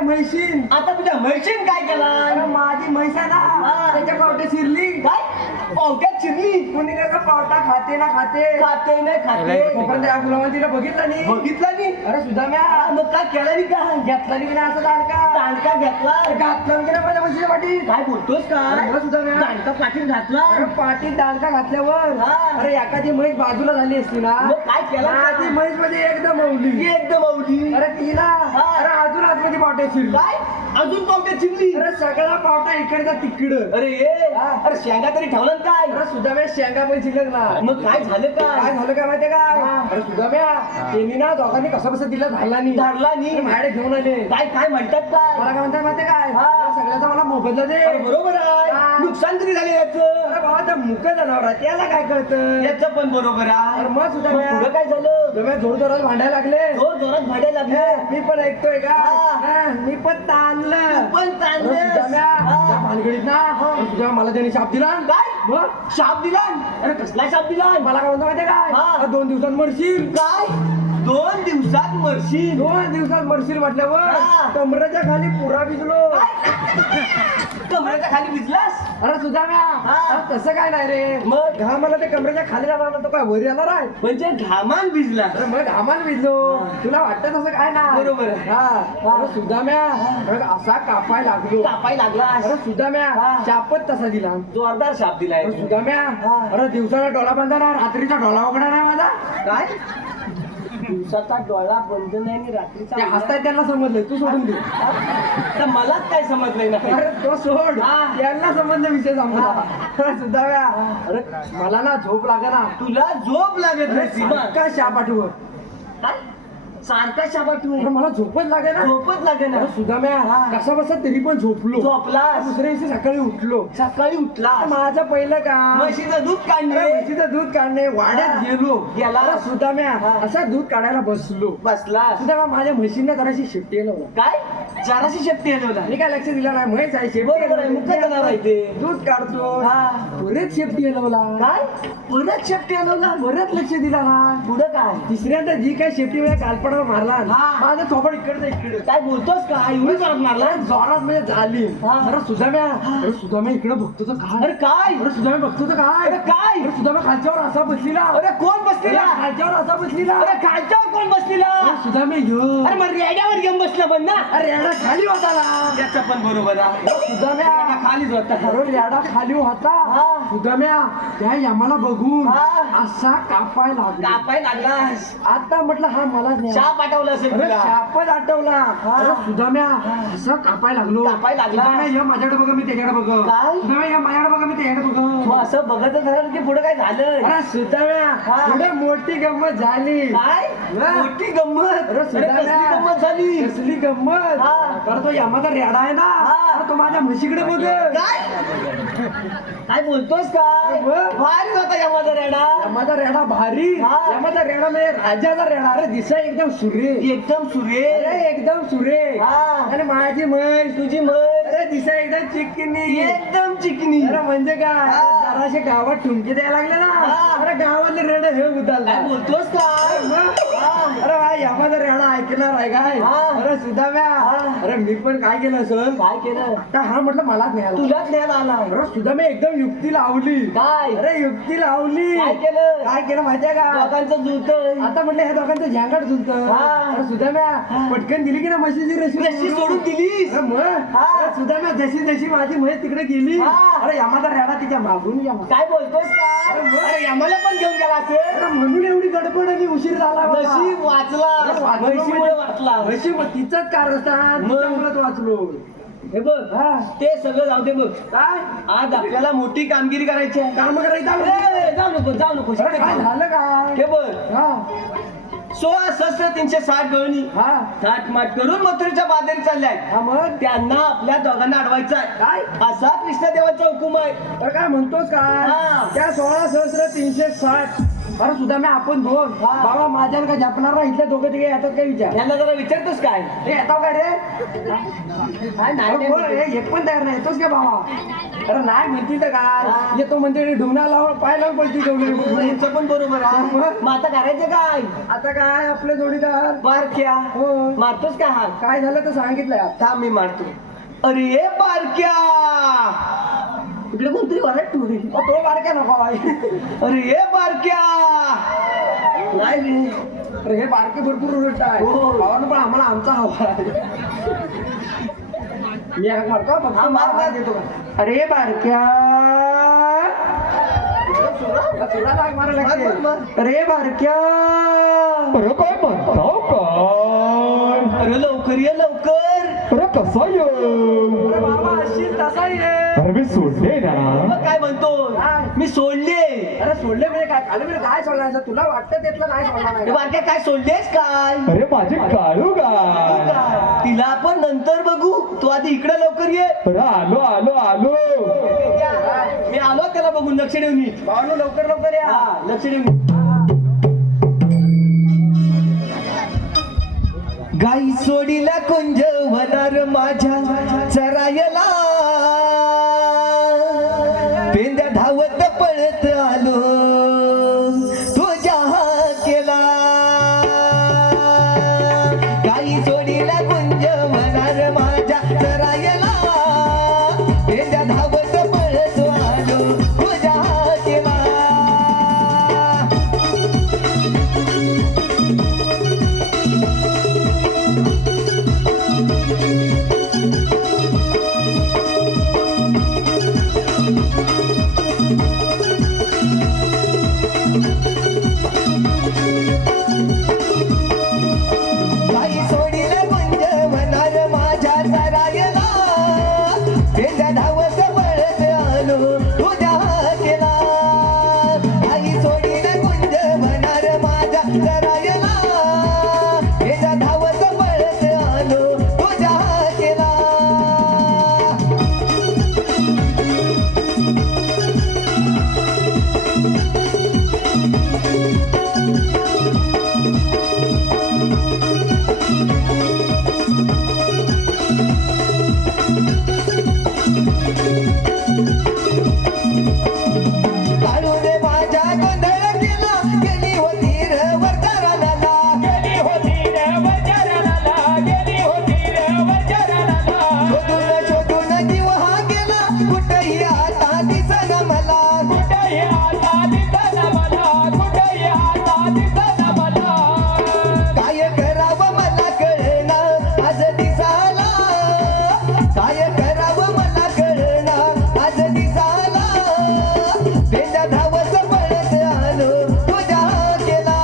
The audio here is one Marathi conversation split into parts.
माझ्या म्हैशीन. आता तुझ्या म्हैशीन काय केला? अरे माझी म्हैस आहे ना त्याच्या पावट्या शिरली. काय पावट्यात शिरली? कोणी का पावटा खाते ना खाते खाते नाही खाते. पण त्या गुलामान तिला बघितलं नाही. बघितला नाही. अरे सुदाम्या मग काय केलं नाही का? घेतला नाही ना असं दांडका दांडका घेतला. घातला की ना माझ्या म्हशीच्या पाठीत. काय बोलतोस काय? अरे सुदाम्या दांडका पाठीत घातला. अरे पाठीत दांडका घातल्यावर हा. अरे एखादी म्हैस बाजूला झाली असती ना मग काय केलं? माझी म्हैस म्हणजे एकदम मौली. एकदम अवधी. अरे तिला हा. अरे अजून आतमध्ये पावट्या शिरली. काय अजून पावट्यात शिरली? अरे सगळा पावटा इकडचा तिकडं. अरे ये. हा. अरे शेंगा तरी ठेवलं ना काय? अरे सुदाम्या शेंगा पण शिल्लक ना. मग काय झालं काय काय? झालं काय माहितीये का? अरे सुदाम्या त्यांनी ना दोघांनी कसं बसं दिलं झाला नाही. धाडला नाही. माझ्याकडे घेऊन आले. काय काय म्हणतात काय? मला काय म्हणतात माहितीये काय? हा. या सगळ्याचा मला मोबदला दे. अरे बरोबर आहे. हा. नुकसान तरी झाले याचं. अरे बाबा त्या मुख्य जनावर आहे त्याला काय कळतं? याचं पण बरोबर आहे. अरे मग सुद्धा मग पुढं काय झालं? तुम्ही जोर जोरात भांडायला लागले. जोर जोरात भांडायला लागले. मी पण ऐकतोय का? हा. हा, मी पण ताणलं. पण ताणलंस. अरे सुदाम्या, हा. त्या भानगडीत ना अरे सुदाम्या मला त्याने शाप दिला. काय? मग शाप दिला? अरे कसला शाप दिला? मला काय म्हणतो माहितीये काय? हा. अरे 2 दिवसात मरशील. काय 2 दिवसात मरशील? 2 दिवसात मरशील म्हटल्यावर हा. कमरेच्या खाली पुरा भिजलो. कमरेच्या खाली भिजलास? अरे सुदाम्या हा. अरे तसं काय नाही रे. मग घामाला ते कमरेच्या खाली राहणार ना तो काय वरी येणार आहे. म्हणजे घामान भिजला. अरे मग घामाला भिजलो. हा. तुला वाटतं तसं काय ना? बरोबर आहे. हा. अरे सुदाम्या अरे असा कापाय लागलो. कापाय लागलास. अरे सुदाम्या हा. शापच तसा दिला. जोरदार शाप दिलाय. अरे सुदाम्या हा. अरे दिवसाला डोळा बांधा ना रात्रीचा डोळा उघडा ना माझा. काय दिवसाचा डोळा बंद नाही आणि रात्रीचा ते उघडा? हसताय त्यांना समजलं तू सोडून दे. तर मलाच काय समजलंय नाही. अरे तो सोड हा. त्यांना समजलं विषय सांगला. अरे सुदाम्या अरे मला ना झोप लागेना. तुला झोप लागत नाही सीमा. का शाप आठवत. काय सारखा शाप आठवून अरे मला झोपच लागे ना. झोपच लागे ना. अरे सुदाम्या हा. कसा बसा तरी पण झोपलो. झोपलास. दुसऱ्या दिवशी सकाळी उठलो. सकाळी उठला. माझं पहिलं काम म्हशीचं दूध काढणे. अरे म्हशीचं दूध काढणे वाड्यात गेलो. गेला. अरे सुदाम्या हा. असा दूध काढायला बसलो. बसलास. सुदाम्या माझ्या म्हशींना जराशी शेपटी लावला. काय जराशी शक्ती हलवला. मी काय लक्ष दिलं नाही म्हैस आहे शेपटी बरोबर आहे, मुक्का जनावर आहे ते. दूध काढतो हा. परत शेपटी हलवला. काय परत शक्ती हलवला. परत लक्ष दिला ना. पुढं काय? तिसऱ्यांदा जी काय शेपटी माझ्या कालपणावर मारला हा. माझं थोपड इकडचं इकडे काय बोलतोस का? एवढी जोरात मारला? जोरात म्हणजे झाली. हा. अरे सुदाम्या इकडे बघतो तर काय. अरे काय? अरे सुदाम्या बघतो तर काय. अरे काय? अरे सुदाम्या खालच्यावर असा बसलीला. अरे कोण बसलेला? अरे खालच्यावर असा बसलीला. अरे खालच्यावर कोण बसलेला? अरे सुदाम्या यो. अरे मग रेड्यावर घेऊन बसला पण ना. अरे याडा खाली होता ना. त्याचं पण बरोबर आहे. सुदाम्या खालीच होता. अरे याडा खाली होता. हा. सुदाम्या त्या यमाला बघून हा. असा कापाय लागला. कापाय लागलास. आता म्हटलं हा मला न्याय. चहा पाठवला असेल अरे तुला. शापच आठवला. हा. अरे सुदाम्या असं कापाय लागलो. कापाय लागला. सुदाम्या या माझ्याकडे बघ मी त्याच्याकडे बघ. काय? सुदाम्या या माझ्याकडे बघ मी त्याच्याकडे मग बघ. असं बघत राहिलं की पुढे काय झालं? अरे सुदाम्या हा. पुढे मोठी गंमत झाली. काय हा. मोठी गंमत? अरे अरे कसली सुदाम्या गंमत झाली? कसली गंमत. हा. अरे तो यमाचा रेडा आहे ना. हा. अरे तो माझ्या म्हशीकडे बघ. काय बोलतोस का? मग? भारी होता या माझा रेडा. यमाचा रेडा भारी. हा. यमाचा रेडा म्हणजे राजाचा रेडा. अरे दिसा एकदम सुरे. एकदम सुरे. अरे एकदम सुरे. हा. आणि माझी म्हैस तुझी म्हैस अरे दिसा एकदम चिकनी. एकदम चिकनी. अरे म्हणजे काय हा. जराशे गावात ठुमके द्यायला लागले ना. हा. अरे गावातले रेडे हे उदाला. काय बोलतोस का? अरे भाई यमाचा रेडा ऐकणार आहे काय. हा. अरे सुदाम्या हा. अरे मी पण काय केलं असेल. काय केलं? तर हा म्हटलं मलाच न्यायला. तुलाच न्यायला आला. अरे सुदाम्या एकदम युक्ती लावली. काय? अरे युक्ती लावली. काय केलं? काय केलं माहितीये का. लोकांचं जुळत. आता म्हटलं ह्या दोघांचं झँगाट झुलत. हा. अरे सुदाम्या पटकन दिली की ना म्हशीची रशी सोडून दिलीस. अरे मग हा. अरे सुदाम्या जशी जशी माझी म्हैस तिकडे गेली. हा. अरे यमाचा रेडा तिच्या मागून यमा. काय बोलतोस का? अरे मग? अरे आम्हाला पण घेऊन गेला असेल. अरे म्हणून एवढी गडबड आणि उशीर झाला बाबा. नशीब वाचला. अरे वाचलो म्हशीमुळे म्हणजे- वाचला. म्हशी मग तिचंच कारस्थान मग? त्यामुळेच वाचलो. हे बघ हा. ते सगळं जाऊ दे बघ. काय आज आपल्याला मोठी कामगिरी करायची आहे. काम करायचं आलं? ए, जाऊ नको जाऊ नको. अरे काय झालं काय. हे बघ हा 16,360 गवळणी हा थाटमाट करून मथुरेच्या बाजारी चालल्या आहेत. हा मग त्यांना आपल्या दोघांना अडवायचं आहे. काय असा कृष्णदेवाचा हुकूम आहे. तर काय म्हणतोस काय हा. त्या 16,360 अरे सुद्धा मी आपण दोन हा. बाबा माझ्या का झपणार ना इथले दोघे तिघे येतात काय विचार यांना जरा विचारतोस काय हे येतो काय रे काय नाही अरे बोल, हे एक पण तयार नाही येतोच काय बाबा अरे नाही म्हणतील तर हा. काय येतो म्हणते ढुंगणा लावून पाय लावून पडती तेवढी तुमचं पण बरोबर आहे मग आता करायचं काय आता काय आपले जोडीदार बारक्या हो मारतोस काय हात काय झालं तर सांगितलंय आता. थांब मी मारतो अरे बारक्या इकडे कोणतरी वरट तू रे तो बारक्या नको बाई अरे बारक्या नाही रे अरे हे बारके भरपूर उलट आहे हो. भावानं पण आम्हाला आमचा हवा आहे मी हाक मारतो बघ हा, मार, मार. देतो का अरे बारक्या तुला हाक मारायला मार, लागते. मार. अरे बारक्या अरे काय म्हणताव काय अरे लवकर ये लवकर अरे कसा ये अरे बाबा अशी तसा ये अरे मी सोडले ना मग काय म्हणतो काय? मी सोडले अरे सोडले म्हणजे काय खाली म्हणजे काय सोडणार तुला वाटतं त्यातलं नाही सोडणार अरे नाही बारक्या काय सोडलेस काय अरे माझे काळू काय तिला पण नंतर बघू तू आधी इकडे लवकर ये अरे आलो आलो आलो मी आलो त्याला बघून लक्ष देऊन ये. भावानं लवकर लवकर या हा लक्ष देऊन ये. गाई सोडीला कुंज होणार माझ्या चरायला पेंद्या धावत पळत आलो तुझ्या केला गाई सोडीला कुंज होणार माझ्या चरायला पेंद्या धावत पळत आलो तुझ्या केला गाई सोडीला गुंज होणार माझ्या सरायला पेंड्या धावत पळत आलो तुझ्या केला गाई सोडीला गुंज होणार माझ्या सरायला पेंड्या धावत पळत आलो तुझ्या केला काढू रे माझ्या गोंधळ केला गेली होती रे वरदाराला गेली होती रे वरदाराला गेली होती रे वरदाराला शोधून शोधून जीव हा गेला कुठेही आता दिसना मला कुठेही आता दिसना मला कुठेही आता दिसना मला काय करावं मला कळेना आज दिसाला काय करावं मला कळेना आज दिसाला पेंड्या धावत पळत आलो तुझ्या केला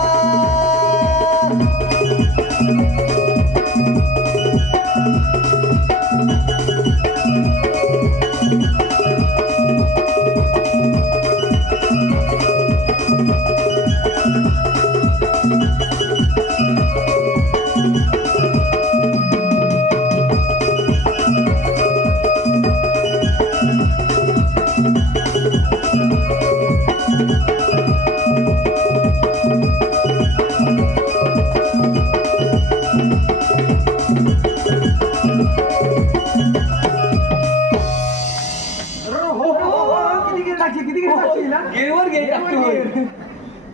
अरे हो हो, हो किती किती टाकली किती किती टाकली ना गेवर घे टाकतो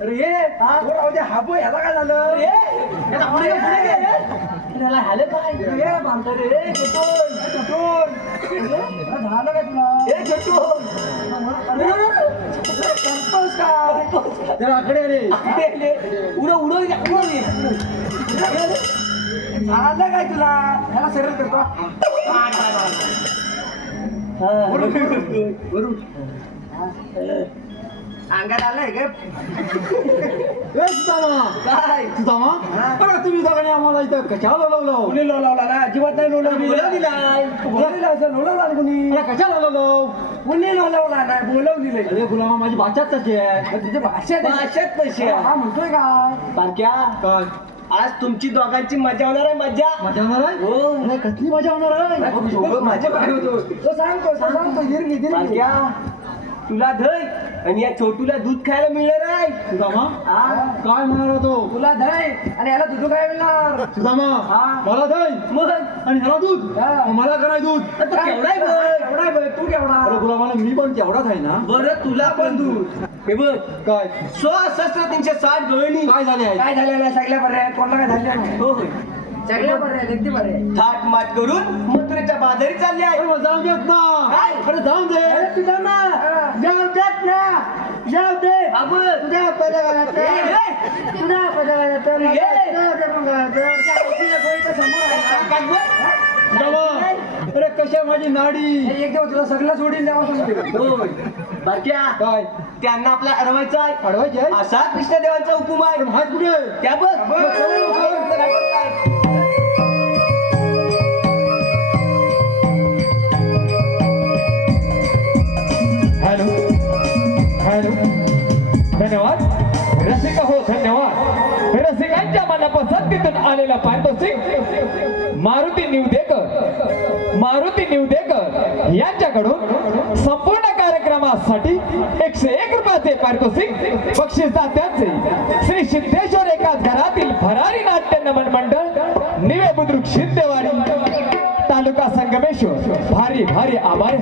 अरे ये थोडं राहू दे हाबो याला काय झालं याला पुढे घे, पुढे घे. त्याला झालं काय ये बांधतो रे चटून चटून अरे झालं काय तुला ए छोटू करतोस का जरा आकडे रे उडव उडव उडव झालं काय तुला ह्याला सरळ करतो वरून अंगात आलंय का काय तुम्ही दोघांनी आम्हाला इथं कशाला लावलं कुणी लोलावला ना अजिबात नाही लोलावली बोलावलीलाय. लोलावला कुणी कशाला लावलं कुणी लोलावला नाही बोलवली नाही अरे गुलामा माझी भाषाच तशी आहे तिथे भाषा आहे. भाषेत पैसे हा म्हणतोय का बारक्या काय आज तुमची दोघांची मजा होणार आहे मजा मजा होणार आहे हो अरे कसली मजा होणार आहे माझ्या पाय होतो तो सांगतो गिरगी बारक्या तुला धय आणि या छोटूला दूध खायला मिळणार आहे. सुदामा हा काय म्हणाला तो? तुला दही आणि याला दूध काय मिळणार सुदामा हा. मला दही मग आणि ह्याला दूध हा. मग मला कराय दूध. तू केवढा आहे बघ केवढा आहे बघ तू अरे केवढा गुलामाला मी पण तेवढाच आहे ना. बरं तुला पण दूध. हे बघ काय 16,360 गवळणी काय झाले आहे? काय झालेलं आहे सगळ्या बरे आहेत कोणाला काय झालं नाही हो होय. सगळ्या बरे आहेत अगदी बरे आहेत. थाट माट करून मथुरेच्या बाजारी चालले आहे. अरे मग जाऊन देत ना. काय? अरे जाऊन दे. अरे तुझा ना जाऊ देत ना जाऊ दे आपण तुझ्या पदकाला तर ए, तुझ्या पदकाला तर ये. समोर आहे. काय बोल? सुदामा अरे कशा माझी नाडी. हे एक दिवस तुला सगळं सोडून द्यावं सांगतो होय. बाक्या काय त्यांना आपला अडवायचं आहे. अडवायची आहे? असा कृष्णदेवांचा हुकुम आहे. हात कुठे? त्या बघ हॅलो हॅलो धन्यवाद रसिका हो धन्यवाद रसिकांच्या मनापसंतीतून आलेला पारितोषिक मारुती निवदेकर यांच्याकडून संपूर्ण कार्यक्रमासाठी 101 रुपयाचे पारितोषिक बक्षीसदात्यांचे श्री सिद्धेश्वर एकाच घरातील भरारी नाट्य नमन मंडळ निवे बुद्रुक शिंदेवाडी तालुका संगमेश्वर भारी भारी आभार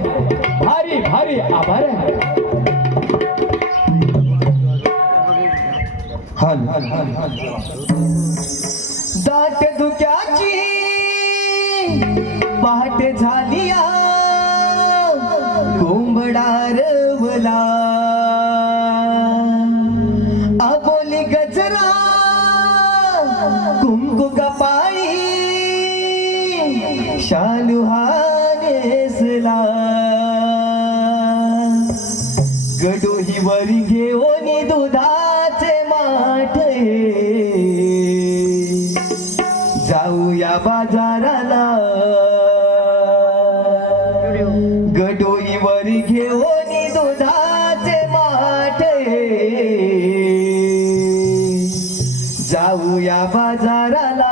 भारी भारी आभार दाट धुक्याची पहाटे झाली कोंबडा रवला आबोली गजरा कुंकू कपाळी शालू हा नेसला गडोही वरी घेऊन दुधाचे माठे जाऊया बाजाराला गडोई वरी घेऊन दुधाचे माठे जाऊया बाजाराला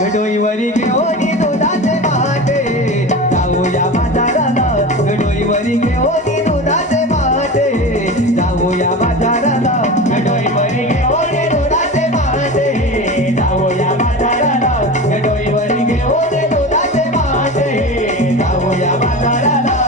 गडोईवरी घेऊन दुधाचे माटे जाऊया बाजाराला गडोईवरी घेऊन दुधाचे माटे जाऊया बाजाराला गडोईवरी घेऊन दुधाचे माटे जाऊया बाजाराला गडोईवरी घेऊन दुधाचे माटे जाऊया बाजाराला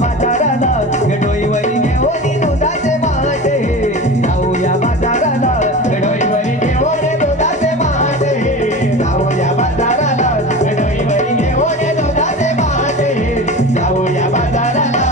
बाजाराला गडोईवरी घेऊन दुधाचे माटे जाऊया बाजाराला गडोईवरी घेऊन दुधाचे माटे जाऊया बाजाराला गडोईवरी घेऊन दुधाचे माटे जाऊया बाजाराला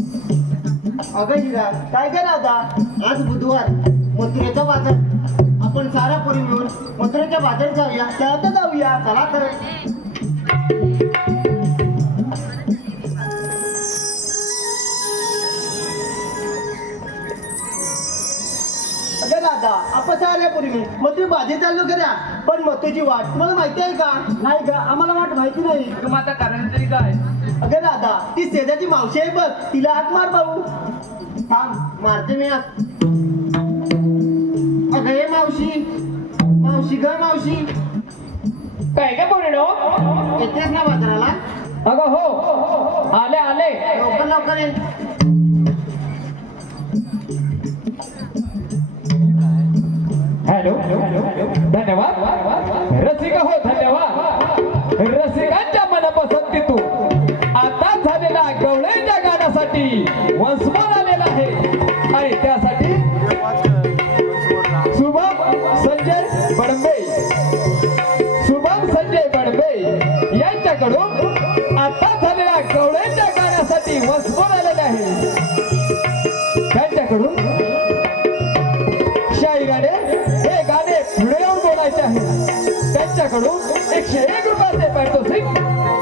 अगं हिरा काय करा आता आज बुधवार मथुरेचा बाजार आपण सारा पोरी मिळून मथुरेच्या बाजार जाऊया त्यात जाऊया चला तर अगं दादा आपण साऱ्या पोरी मिळून मथुरे बाजार चालू करा पण मथुरेची वाट तुम्हाला माहिती आहे का नाही का आम्हाला वाट माहिती नाही मग आता कारण तरी काय अगं दादा ती शेजाची मावशी आहे बघ तिला हात मार भाऊ थांब मारते मी हात अगं हे मावशी मावशी ग मावशी काय काय बोलणो येतेस ना बाजाराला अगं हो आले आले लवकर लवकर ये हॅलो धन्यवाद रसिका हो धन्यवाद रसिकांच्या मनपसंतीतून आता झालेला गवळेच्या गाण्यासाठी वंशमान आलेला आहे आणि त्यासाठी शुभम संजय बडंबे यांच्याकडून आता झालेल्या गवळेच्या गाण्यासाठी वंशमान आलेला आहे त्यांच्याकडून शाही गाणे हे गाणे पुढे येऊन बोलायचे आहे त्यांच्याकडून 101 रुपयाचे पारितोषिक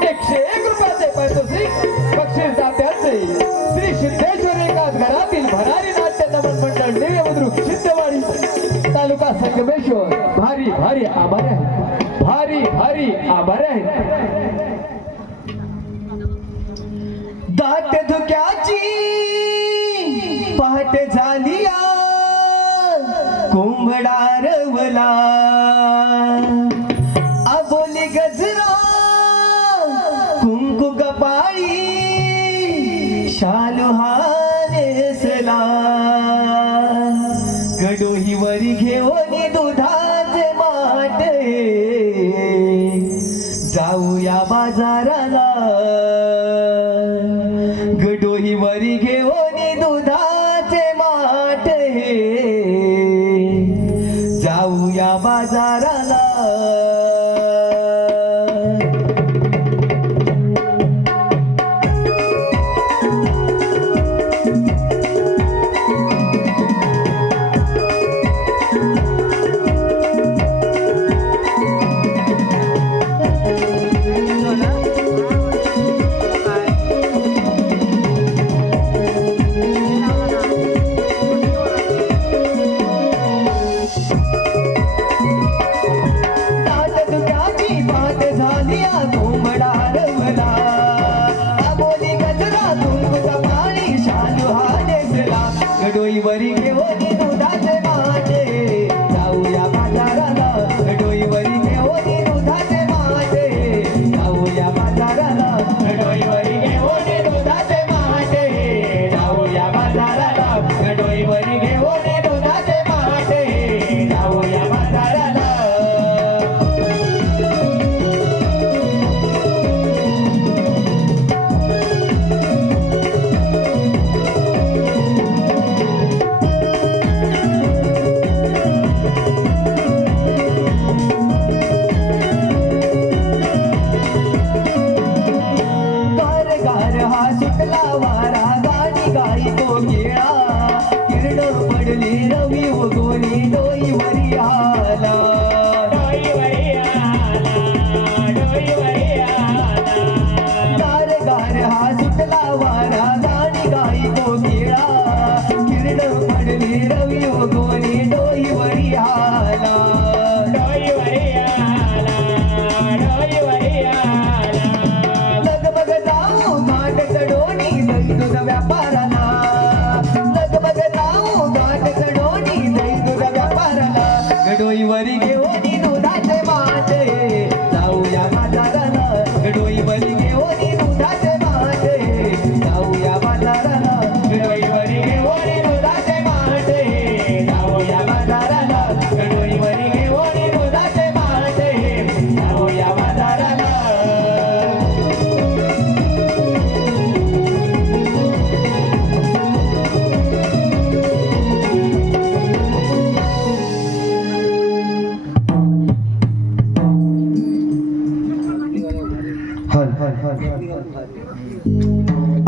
101 रुपयाचे पारितोषिक बक्षीस दात्याचे श्री सिद्धेश्वर एकाच घरातील भरारी नाट्य नमन मंडळ देव बुद्रुक सिद्धवाडी तालुका संगमेश्वर भारी भारी आभार आहे भारी भारी आभार आहे दाट धुक्याची पहाट झाली कोंबडा रवला आबोली गजरा कुंकू कपाळी शालू हानेसला गडोही वरी घेऊन दुधाचे माटे जाऊया बाजाराला गडोही वरी घेऊन दुधाचे माटे जाऊया बाजाराला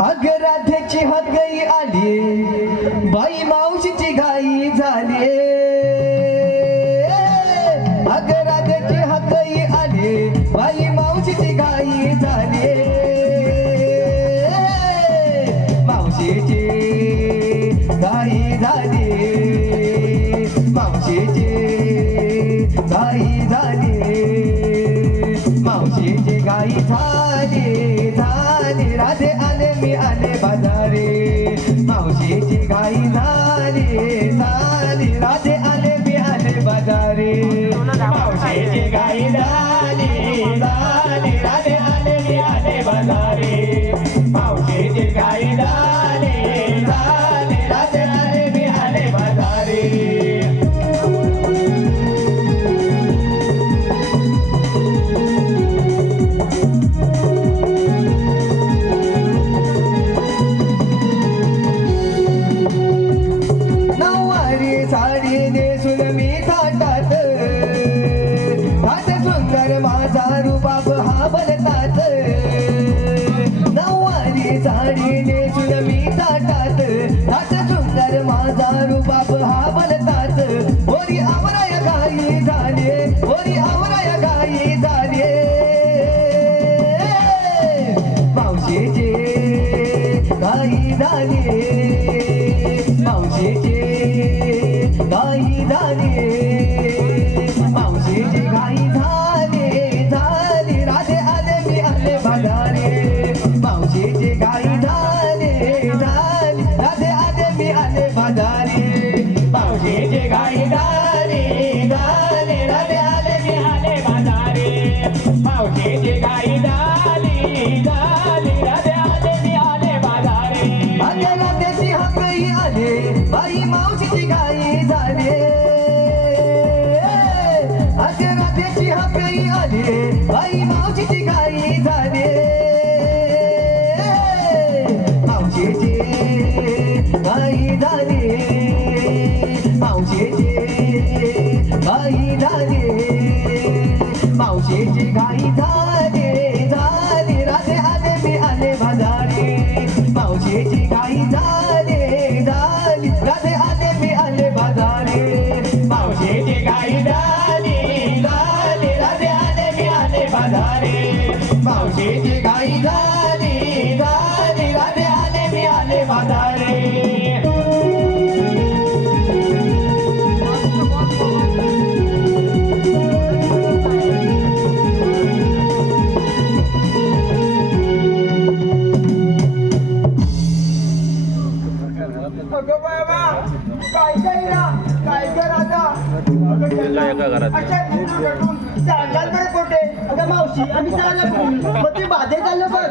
अग राधेची हातगाई आली बाई मावशीची घाई झाली अग राधेची हातगाई आली बाई मावशीची घाई झाली मावशीची घाई झाली मावशीची घाई झाली मावशीची घाई झाली झाली राधे आले मी आले बाजारे मावशीची घाई झाली झाली राधे आले मी आले बाजारे मावशीची घाई झाली झाली राधे आले मी आले बाजारे मावशीची घाई झाली झाली राधे आले मी आले बाजारे नऊवारी साडी नेसून मी थाटात हात सुंदर माझा रुबाब हा बनतात नऊवारी साडी नेसून मी थाटात हात सुंदर माझा रुबाब हा बनतात ओरी आवराया घाई झाले ओरी आवराया घाई झाले मावशीचे घाई झाली मावशीची घाई झाली मावशीची घाई झाली झाली राधे आले मी आले बाजारे मावशीची घाई झाली झाली राधे आले मी आले बाजारे मावशीची घाई झाली झाली राधे आले मी आले बाजारे मावशीची घाई झाली झाली राधे आले मी आले बाजारे आले राधेची हाकई आले बाई मावशीची घाई झाली आले राधेची हाकई आले बाई मावशीची घाई झाली मावशीची घाई झाली मावशीची घाई झाली मावशीची घाई झाली झाली राधे आले मी आले बाजारे मावशीची घाई झाली झाली राधे आले मी आले बाजारे मावशीची घाई झाली झाली राधे आले मी आले बाजारे मावशीची घाई झाली झाली राधे आले मी आले बाजारे अगं बाबा काय काय ना काय कर आता अच्छा चालला बरं कुठे अगं मावशी आम्ही चालला मग ते बाधे चाललं बघ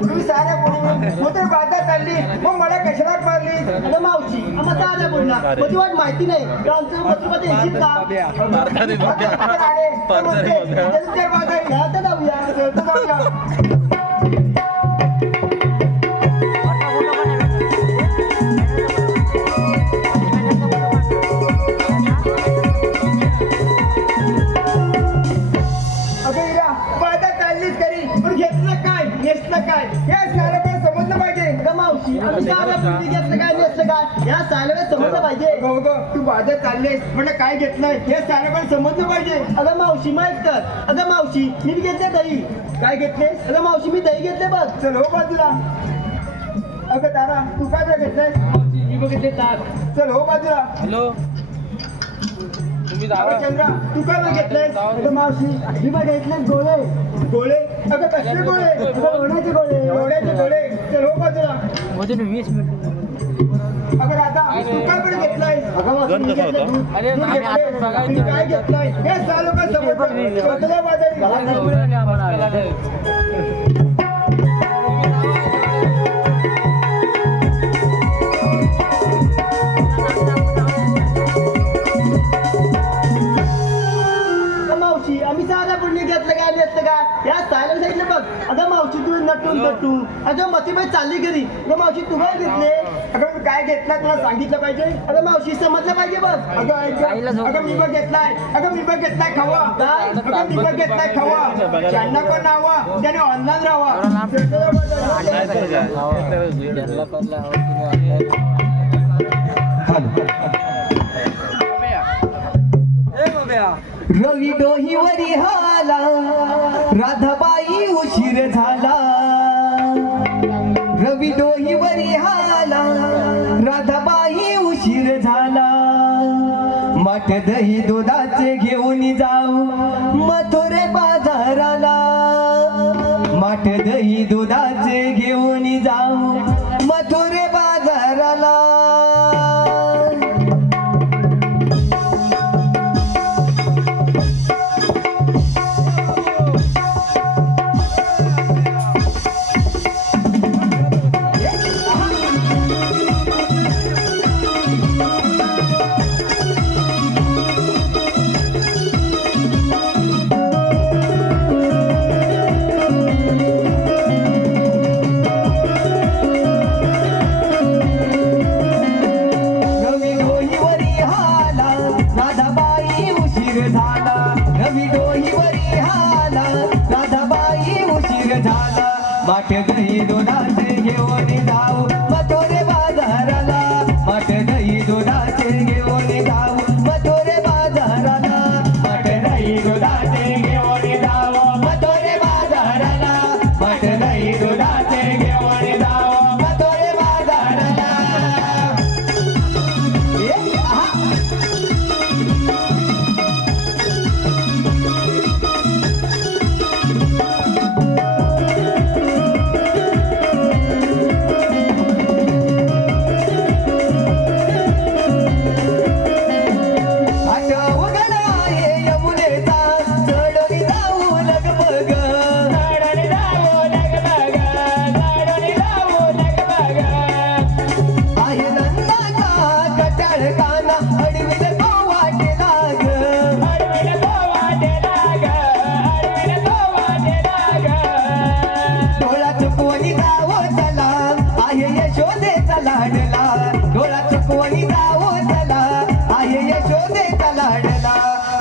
तुम्ही साऱ्या कोणी मग ते बाधा चालली मग मला कशाला मारली अगं मावशी आम्हाला चालला बोलला मग ती वाट माहिती नाही आमचं मथुरमध्ये येशील का जाऊया या साल्याला समजलं पाहिजे तू बाजार चाललेस म्हणजे काय घेतलंय हे साल्याला समजलं पाहिजे अगं मावशी माहित कर अगं मावशी मी घेतले दही काय घेतलेस अगं मावशी मी दही घेतले बघ चल हो बाजूला अगं तारा तू काय घेतलंय मी बघितले ताक चल हो बाजूला हॅलो चंद्रा तू काय बघितलंयस अगं मावशी मी बघितले गोळे गोळे अगं कसले गोळे लोण्याचे गोळे लोण्याचे गोळे चल हो बाजूला 20 मिनिट अगं राधा तू काय पण घेतलाय काय घेतलाय हे चालू का समजलं बाजारी मावशी आम्ही साधा पुण्य घेतलं काय नसतं का या सायला सांगितलं बघ अगं मावशी तू नटून नटून अगं मतीबाई चालली घरी अगं मावशी तू काय घेतले अगं मी काय घेतला तुला सांगितलं पाहिजे अगं मावशी समजलं पाहिजे बघ अगं अगं मी बघ घेतलाय अगं मी बघ घेतलाय खवा काय अगं मी बघ घेतलाय खवा ज्यांना पण नावा त्याने ऑनलाईन राहावा रवी डोहीवरी हाला राधाबाई उशीर झाला रवी डोहीवरी हाला राधाबाई उशीर झाला माठ दही दुधाचे घेऊन जाऊ मथुरे बाजाराला माठ दही दुधाचे घेऊन जाऊ मथुरे बाजाराला माठ दही दुधाचे घेऊन जाऊ मथुरे बाजाराला माठ दही दुधाचे घेऊन जाऊ मथुरे बाजाराला माठ दही दुधाचे घेऊन जाऊ मथुरे बाजाराला माठ दही दुधाचे घेऊन जाऊ मथुरे बाजाराला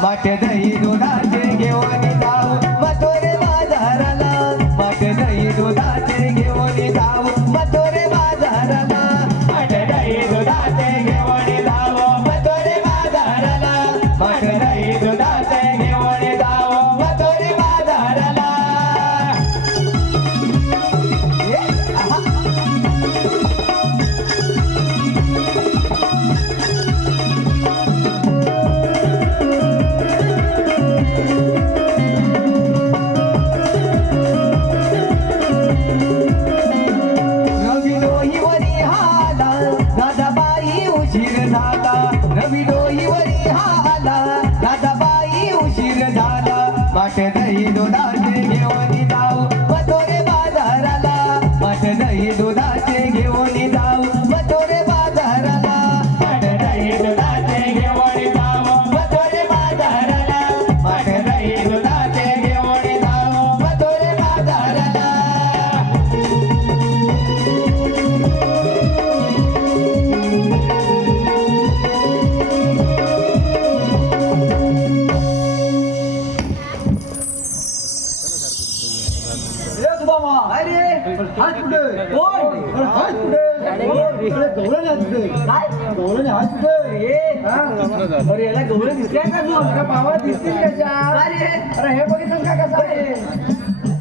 माठ दही दुधाचे घेऊन जाऊ मथुरे बाजाराला माठ दही दुधाचे घेऊन जाऊ मथुरे बाजाराला माठ दही दुधाचे घेऊन जाऊ मथुरे बाजाराला माठ दही दुधाचे घेऊन जाऊ मथुरे बाजाराला रवी डोहीवरी हाला राधाबाई उशीर झाला माठ दही दुधाचे घेऊन जाऊ मथुरे बाजाराला माठ दही दुधाचे घेऊन जाऊ मथुरे बाजाराला माठ दही दुधाचे घेऊन जाऊ मथुरे बाजाराला माठ दही दुधाचे घेऊन जाऊ मथुरे बाजाराला हात कुठे हात कुठे गवळण हात कुठे काय गवळण हात कुठे अरे याला गवळण दिसल्या का तू अरे बाबा दिसतील कशा अरे हे बघितलं का कसं आहे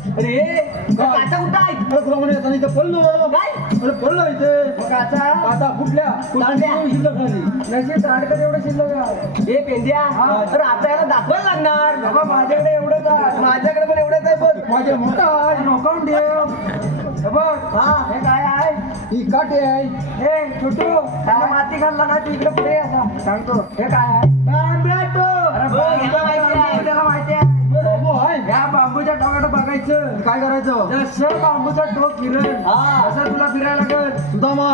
अरे काचा कुठं आहे तुला म्हणे आता इथं पडलो काय अरे पडलो इथे काचा आता फुटल्या शिल्लक झाली नशी ताडकं तेवढं शिल्लक आहे हे पेंद्या तर आता याला दाखवायला लागणार बाबा माझ्याकडे एवढंच आहे माझ्याकडे पण एवढंच आहे बघ माझ्या मोठा आहे नोकावून ठेव बघ हे काय आहे ही काटे आहे हे छोटू त्याला माती घालला ना तू इकडे पुढे असा सांगतो हे काय आहे त्याला माहिती आहे या बांबूच्या टोकाला बघायचं काय करायचं जसं बांबूचा टोक फिरेल असं तुला फिरायला लागत सुदामा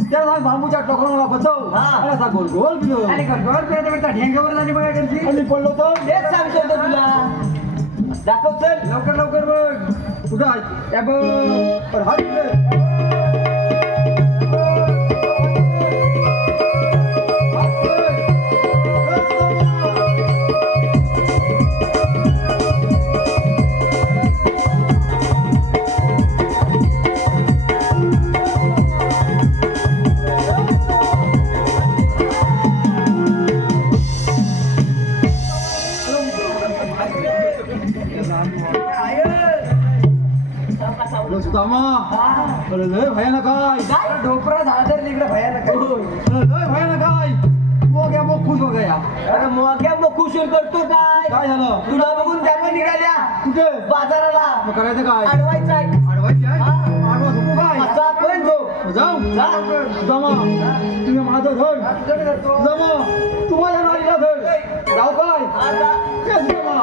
त्याला सांग बांबूच्या टोकाला मला बसव आणि असा गोल गोल फिरव आणि घरघर फिरत ढेंगावर झाली बघा त्यांची आणि पडलो तर तेच सांगतो तुला दाखव चल. लवकर लवकर बघ कुठं आहे या बघ अरे हा इकडे. सुदामा अरे लय भयानक आहे ढोपरा झाला तर इकडे भयानक आहे. लय भयानक आहे मग या मग खुश बघा या अरे मोग्या मग खुश करतो काय काय झालं तुला बघून जन्म निघाल्या कुठे बाजाराला मग करायचं काय अडवायचा आहे. अडवायची आहे आडवा झोपू काय असा पण जो जाऊ जा. सुदामा तुम्ही माझं धड सुदामा तुम्हाला नारीला धड जाऊ काय आता ये सुदामा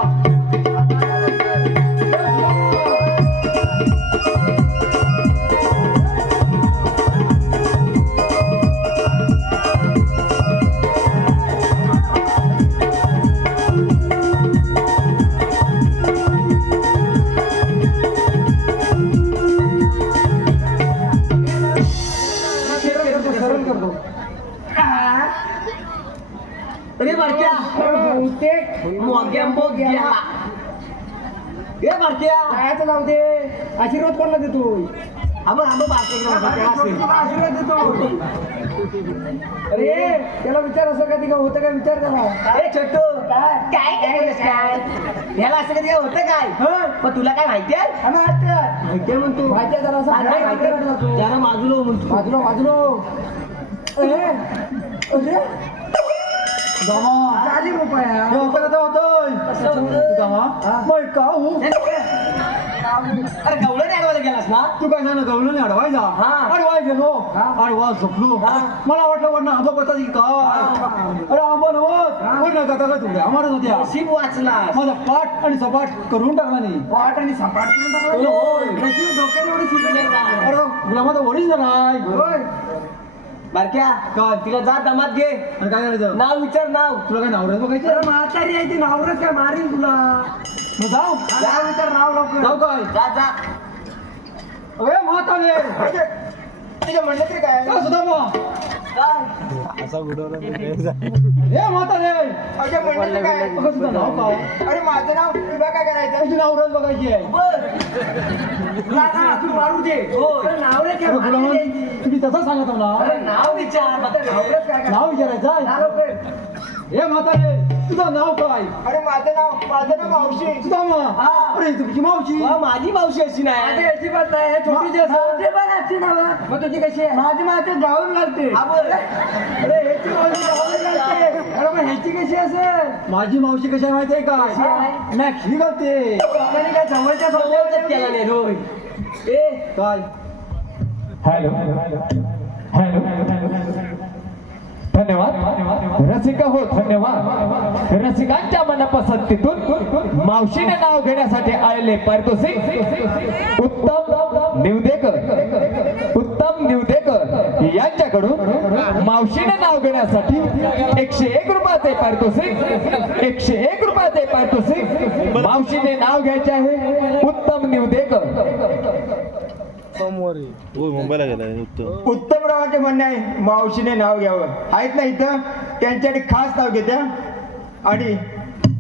अरे बारक्या बहुतेक मोग्या मोग्या ए बारक्या जायचं जाऊ दे. आशीर्वाद कोणाला देतो? आबा आबा बारक्या आशीर्वाद देतो. अरे त्याला विचार असं कधी का होतं का विचार करा. ए छोटू काय काय याला असं कधी होतं काय पण तुला काय माहिती आहे माहिती आहे म्हणतो माहिती आहे जरा असं नाही माहिती आहे. जरा बाजूला म्हणतो बाजूला बाजूला अरे सुदामा चाली रुपया हे होतं का ते होतंय सुदामा मग का हो अरे गवळण अडवायला गेलास ना तू काय झालं गवलं नाही अडवायचा हा. अडवाय गेलो अडवा झोपलो मला वाटलं वडणं आंबा पताची काय अरे आंबा नवत वडणं कथा काय तुकडे आम्हाला होत्या नशीब वाचला माझा पाठ आणि सपाट करून टाकला नाही वाट आणि सपाट करून टाकला. होय. त्याची डोक्यात एवढी शिकली नाही. अरे गुलामाचा वडीच नाही होय. बारक्या काय तिला जा दमात घे आणि काय करायचं नाव विचार नाव तुला काय नावराज बघायचं अरे म्हातारी आहे ती नावरच काय मारीन तुला. मग जाऊ काय विचार नाव लवकर. जाऊ काय जा जा अरे म्हातारे तिला म्हणलं तरी काय का सुदामा काय हे म्हातारे अशा म्हणलं तरी काय अगं तुझं नाव काय अरे माझं नाव तुला काय करायचं तुझी नावराज बघायची आहे बर तुला का तू मारू दे. होय. अरे नाव रे काय अरे म्हातारी गुलामा आहे ती. तुम्ही तसं सांगत आहो अरे ना नाव विचार नावरच काय नाव विचारायचं आहे नाव लवकर. हे म्हातारे तुझं नाव काय अरे माझं नाव मावशी सुदामा हा. अरे तुमची मावशी माझी मावशी अशी माझी नाही अजिबात नाही हे छोटीची असं. हा. पण अशी नावं. मग तुझी कशी आहे? माझी माते गाऊन घालते. हा बोल अरे ह्याची मावशी गाऊन घालते. अरे मग ह्याची कशी असेल? माझी मावशी कशी आहे माहितीये कशी काय आहे? मॅक्सी घालते बाबांनी काय जवळच्या जवळच केला नाही रोय ए काय हॅलो हॅलो धन्यवाद रसिका हो धन्यवाद रसिकांच्या मनपसंतीतून मावशीने नाव घेण्यासाठी आलेले पारितोषिक उत्तम निवदेकर यांच्याकडून मावशीने नाव घेण्यासाठी 101 रुपयाचे पारितोषिक 101 रुपयाचे पारितोषिक मावशीने नाव घ्यायचे आहे उत्तम निवदेकर मुंबईला गेलाय उत्तमरावांचे म्हणणे आहे मावशीने नाव घ्यावं आहेत ना इथं त्यांच्यासाठी खास नाव घेत्या आणि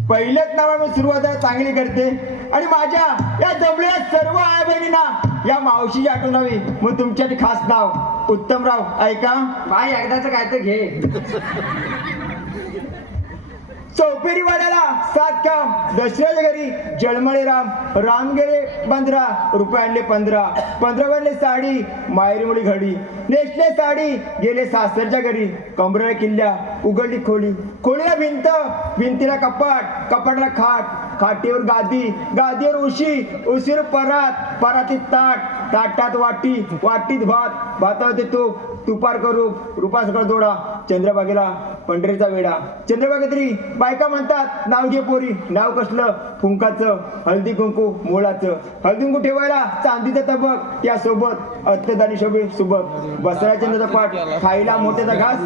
पहिल्याच नावाने सुरुवात चांगली करते आणि माझ्या या जमलेल्या सर्व आई बहिणींना या मावशीची आठवण हवी मग तुमच्यासाठी खास नाव उत्तमराव ऐका बाई एकदाच काय तर घे. चौपेरी वाड्याला 7 काम दसऱ्याच्या घरी जळमळे राम गेले 15 रुपये आणले 15 वाढले साडी माहेरी मुली घडी नेसले साडी गेले सासरच्या घरी कमरेला किल्ल्या उघडली खोलीला भिंतीला कपाटाला खाटीवर गादीवर उशीवर परातीत ताटात वाटीत भातावरती तुपार करू रुपा सकाळ जोडा चंद्रबागेला पंढरीचा वेडा चंद्रबागेत बायका म्हणतात नाव घे पोरी नाव कसलं फुंकाचं हळदी कुंकू मोळाचं हळदी कुंकू ठेवायला चांदीचा तबक त्यासोबत अत्तदानी शोभे सुबक बसरा चंद्राचा पाठ खायला मोठ्याचा घास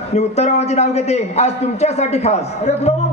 आणि उत्तरावाचे नाव घेते आज तुमच्यासाठी खास अरे गुलामा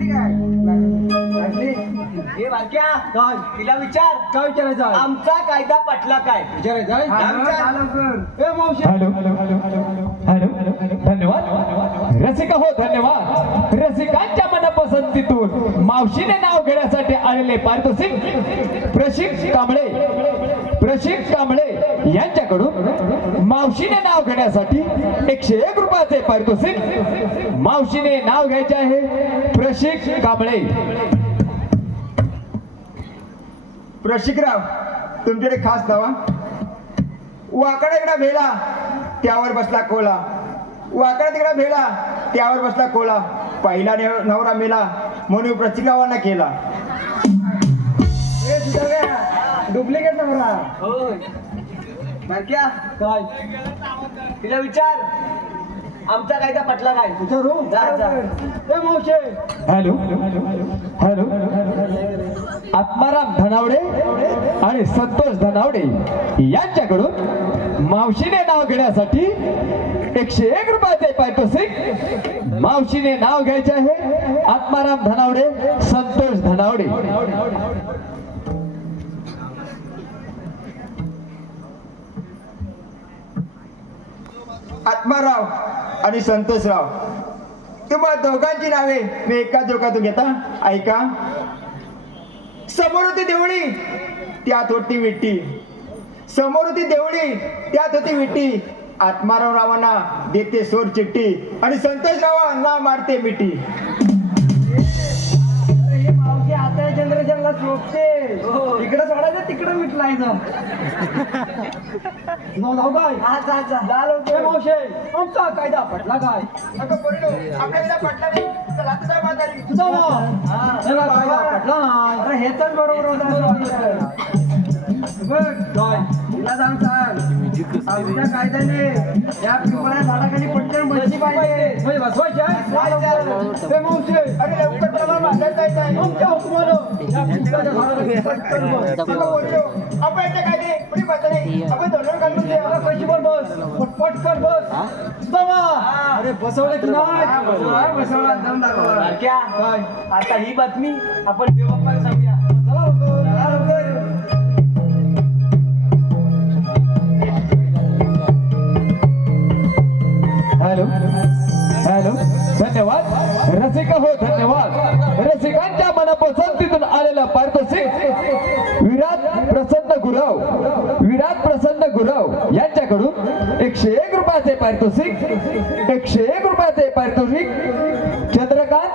हे बारक्या काय तिला विचार काय विचारायचं आहे? आमचा कायदा पटला काय विचारायचं आहे? ए मावशी हॅलो हॅलो धन्यवाद रसिका हो धन्यवाद रसिकांच्या मनपसंतीतून मावशीने नाव घेण्यासाठी आलेले पारितोषिक प्रशिक कांबळे यांच्याकडून मावशीने नाव घेण्यासाठी 101 रुपयाचे पारितोषिक मावशीने नाव घ्यायचे आहे प्रशिक कांबळे. प्रशिकराव तुमच्याकडे खास नावा वाकडा तिकडा भेला त्यावर बसला कोला वाकडा तिकडा भेला त्यावर बसला कोला पहिला नवरा मेला म्हणून प्रशिकरावांना केला. डुप्लिकेट नंबरा होय बारक्या काय तिला विचार आमचा कायदा पटला काय विचारू जा, जा. ए मावशी हॅलो हॅलो आत्माराम धनावडे आणि संतोष धनावडे यांच्याकडून मावशीने नाव घेण्यासाठी 101 रुपयाचे पारितोषिक मावशीने नाव घ्यायचे आहे आत्माराम धनावडे संतोष धनावडे. आत्माराव आणि संतोषराव तुम्हा दोघांची नावे मी एका जोकातून घेता ऐका. समोर होती देवळी त्यात होती विट्टी समोर होती देवळी त्यात होती विट्टी आत्माराव रावांना देते सोर चिठ्ठी आणि संतोषरावांना मारते मिठी. मावशी आता जनरेशनला सोपते इकडे सोडायचं तिकडे मिटलायचं नाव काय ए मावशी आमचा कायदा पटला काय आपल्याला पटला नाही चला आता जाऊ म्हातारी. तुझा नाव त्याला कायदा पटला नाही अरे हे तर बरोबर होतं बघ काय तुला सांग आमच्या कायद्याने या पिंपळ्या झाडाखाली पटकन बसली पाहिजे म्हणजे बसवायची आहे ए मावशी अरे लवकर चला म्हातारी जायचं आहे. आमच्या हुकमानं या पिंपळाच्या झाडाखाली पटकन बस चला बोललो. आपण याच्या काय नाही कुणी म्हातारी आपण दोन घालून द्या. अरे कशी पण बस पटपट कर बस सुदामा अरे बसवलं की नाही बसवला दम दाखवा. बारक्या काय आता ही बातमी आपण देवप्पाला सांगूया चला लवकर. चला लवकर. हॅलो हॅलो धन्यवाद रसिका हो धन्यवाद रसिकांच्या मनपसंतीतून आलेला पारितोषिक विराट प्रसन्न गुरव यांच्याकडून 101 रुपयाचे पारितोषिक 101 रुपयाचे पारितोषिक चंद्रकांत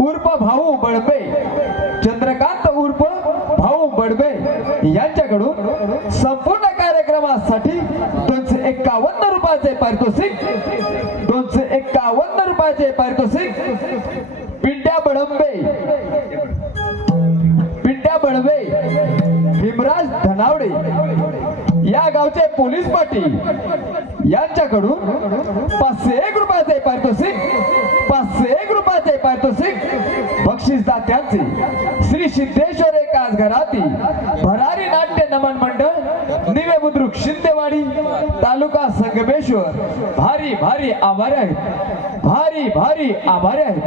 उर्फ भाऊ बडबे यांच्याकडून संपूर्ण कार्यक्रमासाठी 251 रुपयाचे पारितोषिक 251 रुपयाचे पारितोषिक पिंट्या बडबे भीमराज धनावडे या गावचे पोलीस पाटील यांच्याकडून 501 रुपयाचे पारितोषिक 501 रुपयाचे पारितोषिक बक्षीस दात्यांचे श्री सिद्धेश्वर एकाच घरातील भरारी नाट्य नमन मंडळ निवे बुद्रुक शिंदेवाडी तालुका संगमेश्वर भारी भारी आभारी आहेत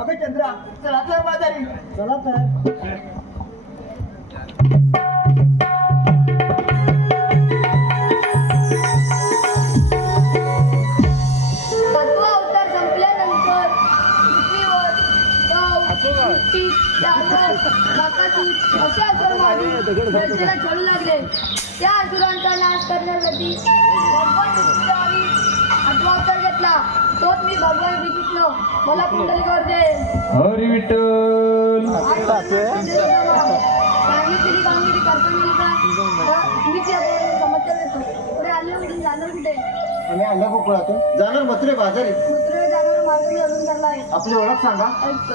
अबे चंद्रा चला तर म्हातारी. चला तर तत्व अवतार संपल्यानंतर पृथ्वीवर गाव, सुट्टी, जागर, बाकासूर असे असुर मारून प्रजेला छळू लागले. त्या असुरांचा नाश करण्यासाठी भगवान विष्णूंनी आठवा अवतार घेतला. तोच मी भगवान श्रीकृष्ण मला पुंडलिकावर दे. हरी विठ्ठल कांगीगिरी करताना काय मीच या समाचार देतो. पुढे आले उठून जाणार कुठे आम्ही आल्या गोकुळातून जाणार मथुरे बाजारी. कुत्रे जाणार मार्ग मी अजून चालला आहे. आपली ओळख सांगा. ऐकतो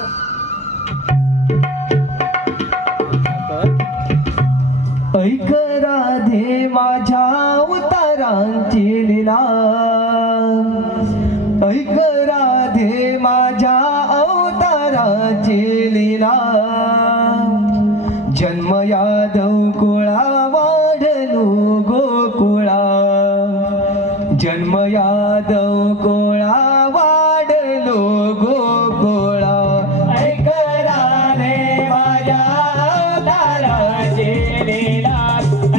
ऐक राधे माझ्या अवतारांची लीला ऐक राधे माझ्या अवतारांची लीला जन्म यादव कुळा वाढलो गोकुळा जन्म यादव गोळा वाढलो गोकुळा ऐक राधे माझ्या अवताराची लीला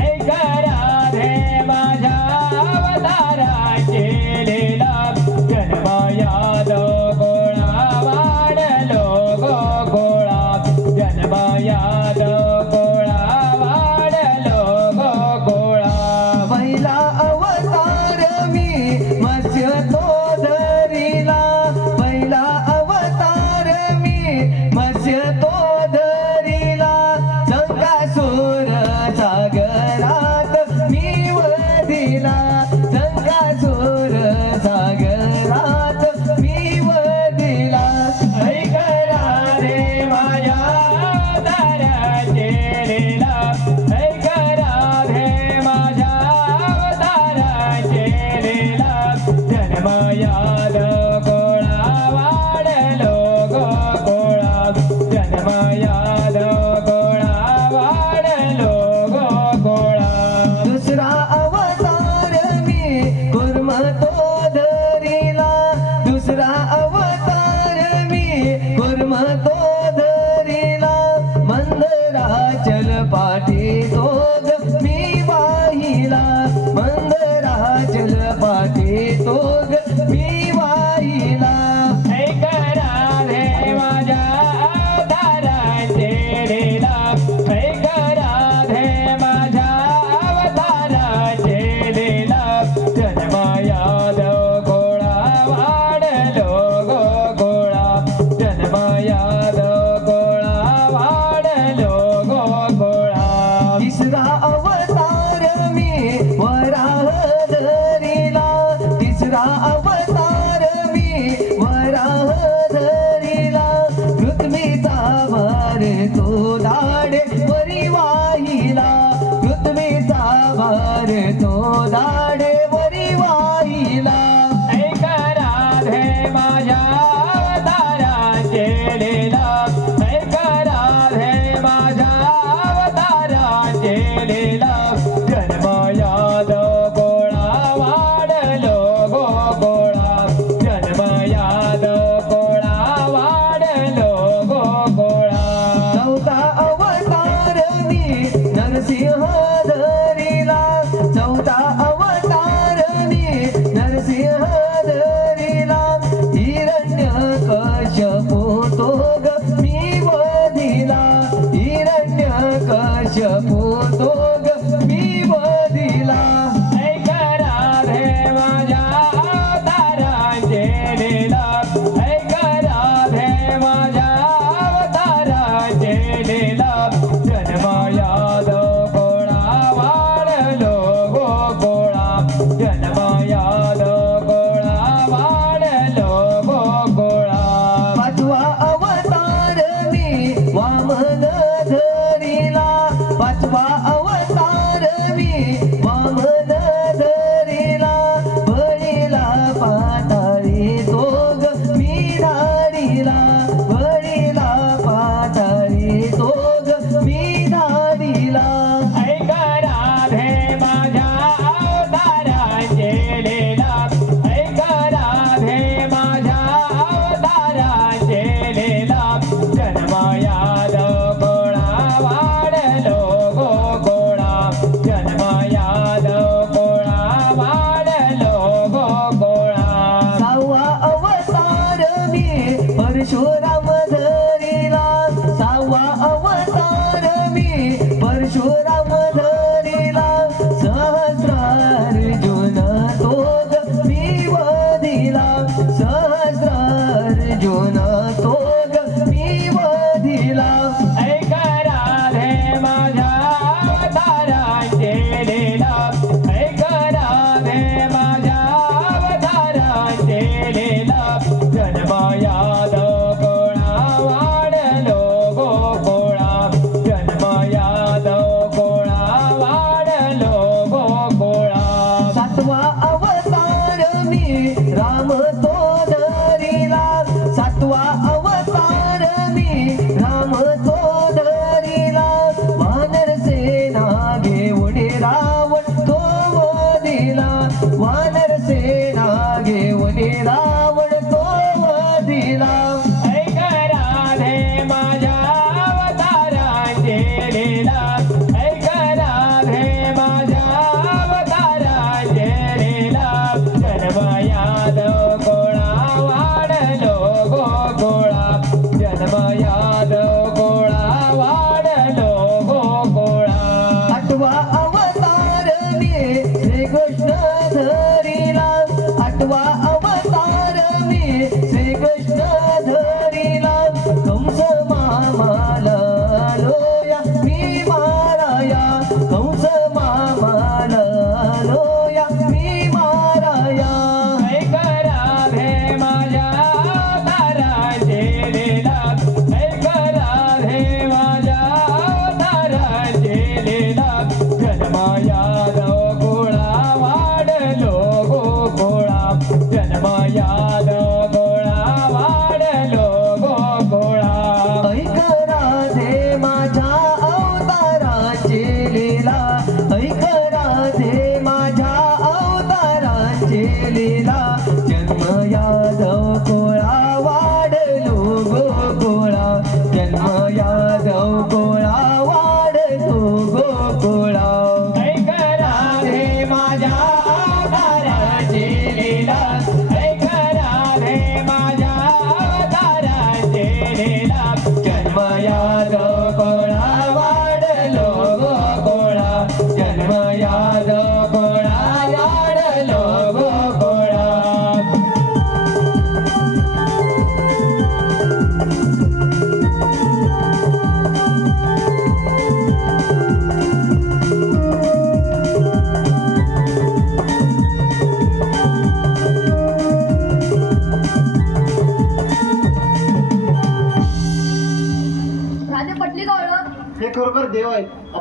ऐक राधे माझ्या अवताराची लीला जन्म यादव गोळा वाढलो गोकुळा जन्म यादव गोळा वाढलो गोकुळा पहिला अवतार मी मत्स्य तो धरिला पहिला अवतार मी मत्स्य तो धरिला संकासुर सागरात मी वदिला संकासुर सागरात मी वदिला ऐक राधे माझ्या अवताराची लीला ऐक राधे माझ्या अवताराची लीला जन्म यादव गोळा वाढलो गोकुळा जन्म यादव गोळा वाढलो गोकुळा दुसरा अवतार मी कुर्म तो धरिला दुसरा अवतार मी कुर्म तो धरिला मंदराचल पाठी तोग मी वाहिला मंदराचल पाठी तोग मी वाहिला ऐक राधे माझ्या अवताराची लीला ऐक राधे माझ्या अवताराची लीला जन्म यादव गोळा वाढलो गोकुळा जन्म यादव गोळा वाढलो गोकुळा तिसरा अवतार मी वराह धरिला तिसरा अवतार मी वराह धरिला पृथ्वीचा भार तो दाडे वरी वाहिला पृथ्वीचा भार तो दाडे वरी वाहिला ऐक राधे माझ्या अवताराची लीला ऐक राधे माझ्या अवताराची लीला जन्म यादव गोळा वाढलो गोकुळा जन्म यादव गोळा वाढलो गोकुळा चौथा अवतार मी नरसिंह धरिला चौथा अवतार मी नरसिंह धरिला हिरण्य कश्यपू तो ग मी वधिला हिरण्य कश्यपू तो ग मी वधिला ऐक राधे माझ्या अवताराची लीला ऐक राधे माझ्या अवताराची लीला जन्म यादव गोळा वाढलो गोकुळा जन्म यादव गोळा वाढलो गोकुळा पाचवा अवतार मी वामन धरिला पाचवा अवतार मी वामन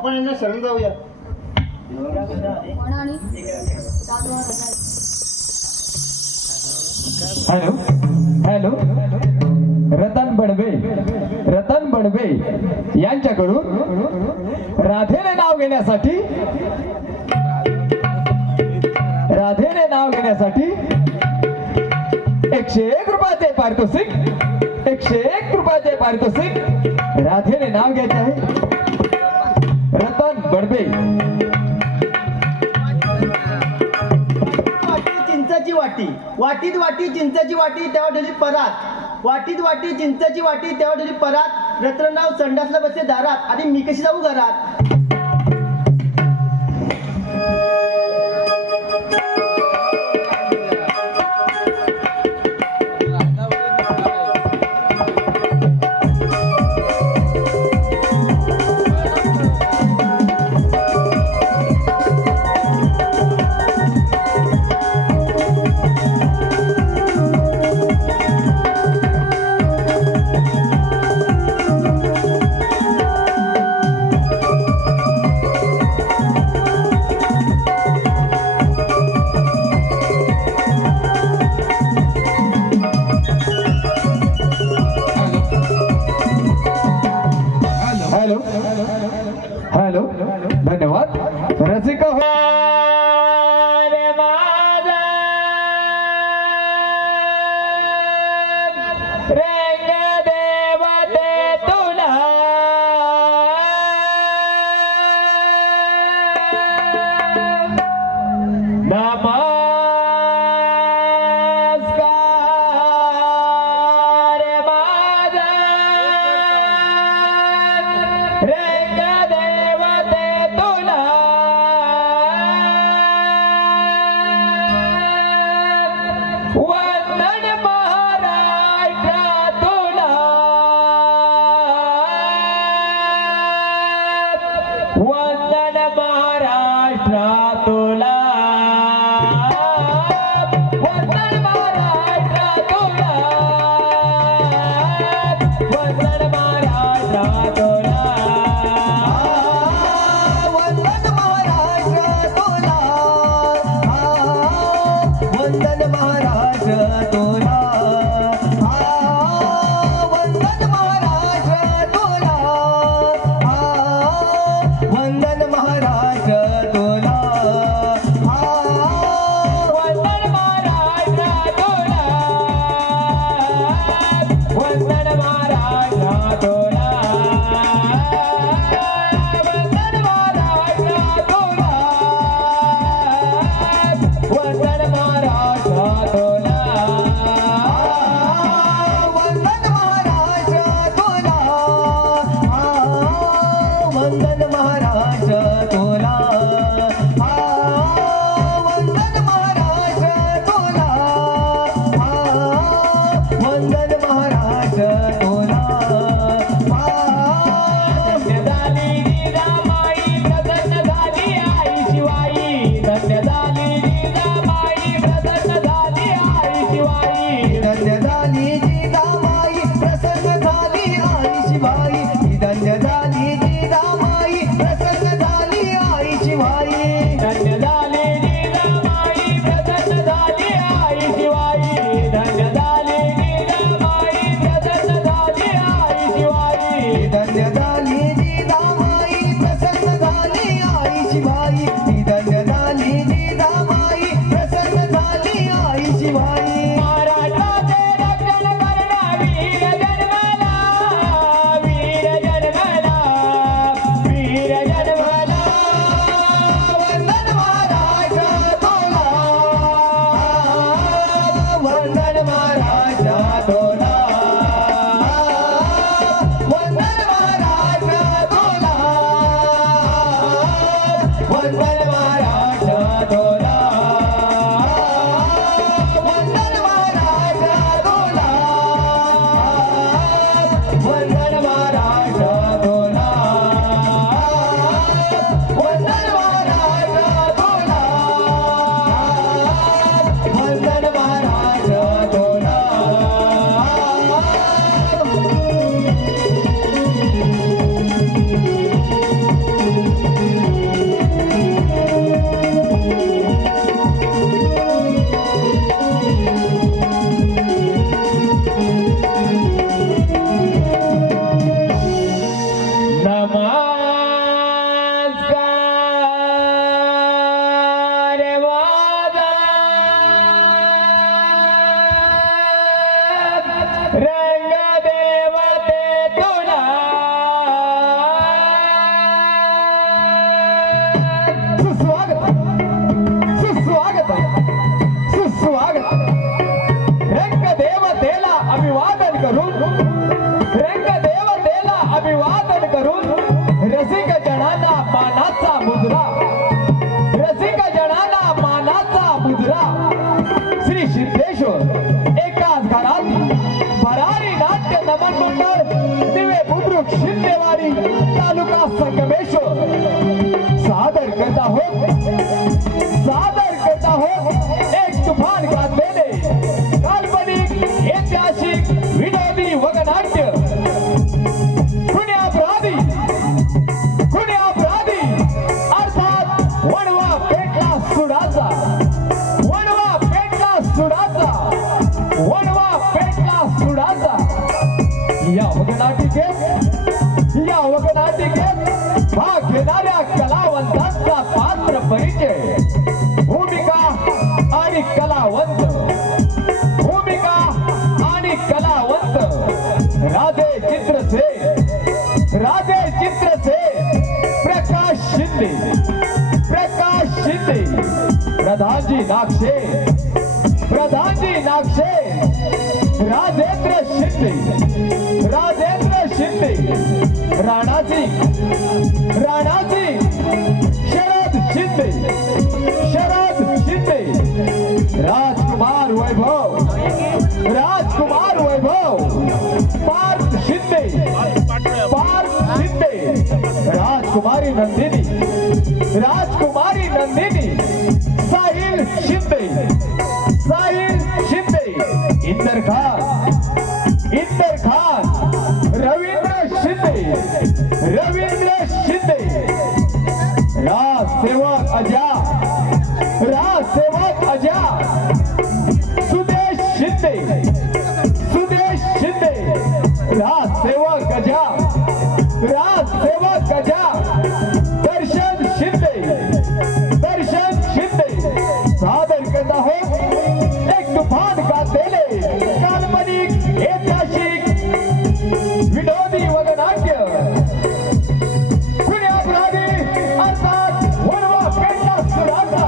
आपण यांना शरण जाऊया. मनाने जागेवर असायचं. हॅलो हॅलो रतन बडवे यांच्याकडून राधेने नाव घेण्यासाठी 101 रुपयाचे पारितोषिक 101 रुपयाचे पारितोषिक राधेने नाव घ्यायचे आहे. रतन बडवे. चिंचाची वाटी वाटीत वाटी चिंचाची वाटी तेव्हा ठेवली परात. वाटीत वाटी चिंचाची वाटी तेव्हा ठेवली परात. रत्ननाव संडासला बसले दारात आणि मी कशी जाऊ घरात. हॅलो धन्यवाद. रसिका हो रंग देवते तुला नमस्कार माझा रंग देवते तुला वंदन महाराष्ट्र तुला वंदन महाराष्ट्र तुला वंदन महाराष्ट्र तुला वंदन महाराष्ट्र तुला वंदन महाराष्ट्र तुला वंदन महाराष्ट्र तुला वंदन महाराष्ट्र तुला वंदन महाराष्ट्र तुला वंदन महाराष्ट्र तुला वंदन महाराष्ट्र तुला वंदन महाराष्ट्र तुला वंदन महाराष्ट्र तुला वंदन महाराष्ट्र तुला वंदन महाराष्ट्र तुला वंदन महाराष्ट्र तुला वंदन महाराष्ट्र तुला धन्य झाली जिजाबाई प्रसन्न झाली आई शिवाई धन्य झाली जिजाबाई प्रसन्न झाली आई शिवाई धन्य झाली जिजाबाई प्रसन्न झाली आई शिवाई धन्य झाली जिजाबाई प्रसन्न झाली आई शिवाई धन्य झाली जिजाबाई प्रसन्न झाली आई शिवाई धन्य झाली जिजाबाई प्रसन्न झाली आई शिवाई धन्य झाली जिजाबाई प्रसन्न झाली आई शिवाई धन्य झाली जिजाबाई प्रसन्न झाली आई शिवाई महाराष्ट्राचे रक्षण करणारा वीर जन्मला वीर जन्मला वीर जन्मला वंदन महाराष्ट्र तुला वंदन महाराष्ट्र तुला वंदन महाराष्ट्र तुला वंदन महाराष्ट्र तुला वंदन महाराष्ट्र तुला वंदन महाराष्ट्र तुला वंदन महाराष्ट्र तुला वंदन महाराष्ट्र तुला नाटिकेत या वगनाटिकेत भाग घेणाऱ्या कलावंतांचा पात्र परिचय भूमिका आणि कलावंत भूमिका आणि कलावंत राधे चित्रसे प्रकाश शिंदे प्रधानजी नागशे राजेंद्र शिंदे राणाजी शरद शिंदे राजकुमार वैभव पार्थ शिंदे राजकुमारी नंदिनी साहिल शिंदे इंदर खान रवींद्र शिंदे राजसेवक अजा सुदेश शिंदे राजसेवक अजा दर्शन शिंदे सादर करता हो एक तुफान गातेले काल्पनिक ऐतिहासिक विनोदी वगनाट्य पुण्याप्रमाणे अर्थात वणवा पेटला सुराचा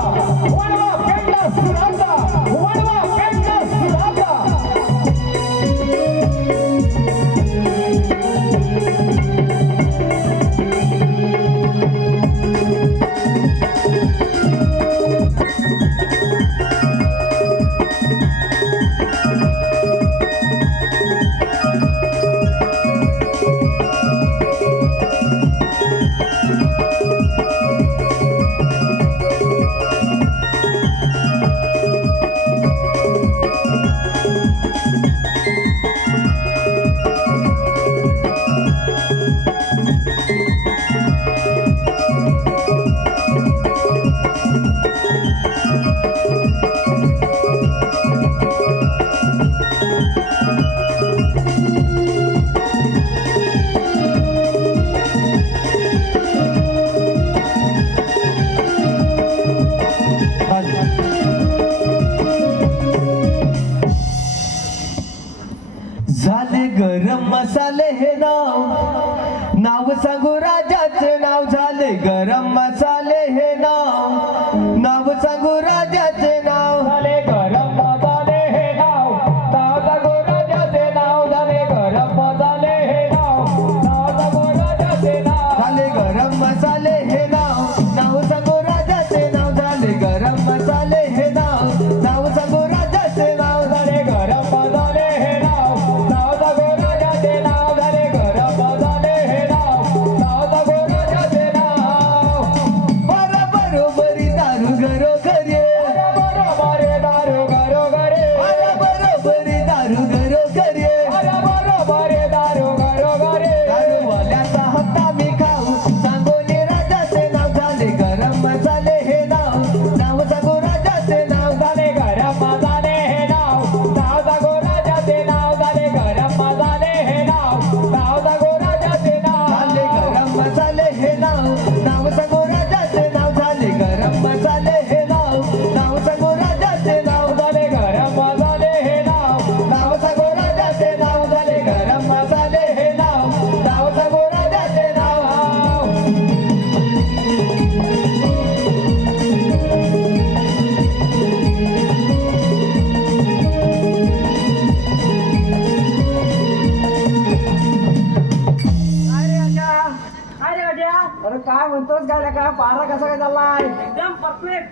झाले गरम मसाले हे नाव सांगू राजाचे नाव झाले गरम मसाले हे नाव सांगू राजाचे नाव झाले गरम मसाले हे नाव सांगू राजाचे नाव झाले गरम मसाले हे नाव सांगू राजाचे नाव झाले गरम मसाले हे नाव सांगू राजाचे नाव झाले गरम मसाले हे नाव सांगू राजाचे नाव झाले गरम मसाले हे नाव सांगू राजाचे नाव झाले गरम मसाले हे नाव सांगू राजाचे नाव बरोबरी दारू घरोघरी बरोबर दारू घरोघरी बरोबरी दारू घरोघरी बरोबर दारू घरोघरी दारूवाल्याचा हप्ता मी खाऊ सांगोली राजाचे नाव झाले गरम मसाले हे नाव सांगू राजाचे नाव झाले गरम मसाले हे नाव सांगू राजाचे नाव झाले गरम मसाले हे नाव सांगू राजाचे नाव झाले गरम मसाले हे नाव सांगू राजाचे नाव झाले गरम मसाले हे नाव सांगू राजाचे नाव झाले गरम मसाले हे नाव सांगू राजाचे नाव झाले गरम मसाले हे नाव सांगू राजाचे नाव अरे काय म्हणतोस काय पारा कसा काय चाललाय